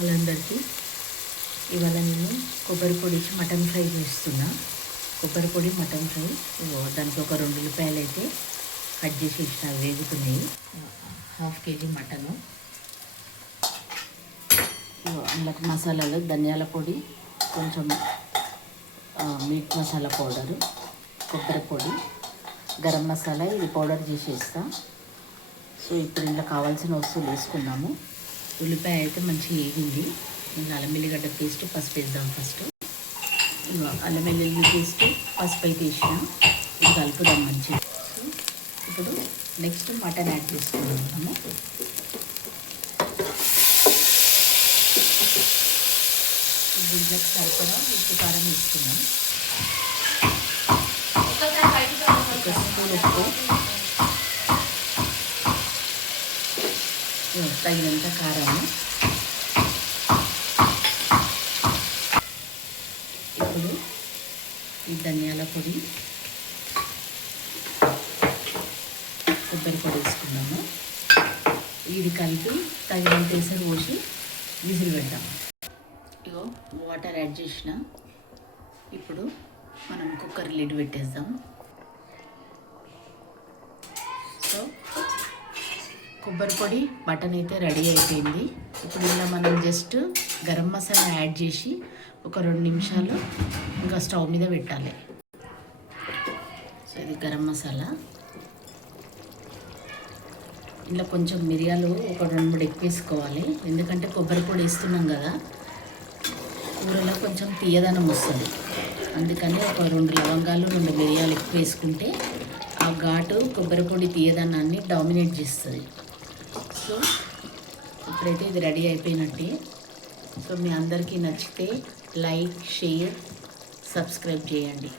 Hello అందరికీ. ఇవాళ నేను కొబ్బరి పొడి మటన్ ఫ్రై చేస్తున్నా. కొబ్బరి పొడి మటన్ ఫ్రై. దానికి ఒక 2 ఉల్లిపాయలు అయితే కట్ చేసి ఇచ్చిన, వేగుతున్నాయి. 1/2 కేజీ మటను. అందులోకి మసాలాలు ధనియాల పొడి, కొంచెం మీట్ మసాలా పౌడరు, కొబ్బరి పొడి, గరం మసాలా ఇది పౌడర్ చేసేస్తా. సో ఇప్పుడు ఇంట్లో కావాల్సిన వస్తువులు వేసుకున్నాము. ఉల్లిపాయ అయితే మంచిగా వేగింది. ఇంకా అల్లం వెల్లిగడ్డ పేస్ట్, పసుపు వేద్దాం ఫస్ట్. అల్లం వెల్లుల్లి పేస్ట్, పసుపు అయితే వేసిన, ఇది కలుపుదాం మంచిగా. సో ఇప్పుడు నెక్స్ట్ మటన్ యాడ్ చేసుకున్నాము. దీంట్లోకి సరిపడా ఉప్పు కారం వేసుకున్నాం. ఒక స్పూన్ ఉప్పు, తగినంత కారము. ఇప్పుడు ఈ ధనియాల పొడి, కొబ్బరి పొడి వేసుకున్నాము. ఇది కలిపి తగినంత ఎసరు పోసి విజిల్ పెడతాము. ఇగో వాటర్ యాడ్ చేసిన. ఇప్పుడు మనం కుక్కర్ లిడ్ పెట్టేద్దాం. సో కొబ్బరి పొడి మటన్ అయితే రెడీ అయిపోయింది. ఇప్పుడు ఇలా మనం జస్ట్ గరం మసాలా యాడ్ చేసి ఒక 2 నిమిషాలు ఇంకా స్టవ్ మీద పెట్టాలి. సో ఇది గరం మసాలా. ఇంట్లో కొంచెం మిరియాలు ఒక 2-3 ఎక్కువ వేసుకోవాలి, ఎందుకంటే కొబ్బరి పొడి వేస్తున్నాం కదా, కూరలో కొంచెం తీయదనం వస్తుంది. అందుకని ఒక 2 లవంగాలు 2 మిరియాలు ఎక్కువ వేసుకుంటే ఆ ఘాటు కొబ్బరి పొడి తీయదనాన్ని డామినేట్ చేస్తుంది. సో ఇప్పుడైతే ఇది రెడీ అయిపోయినట్టే. సో మీ అందరికీ నచ్చితే లైక్, షేర్, సబ్స్క్రైబ్ చేయండి.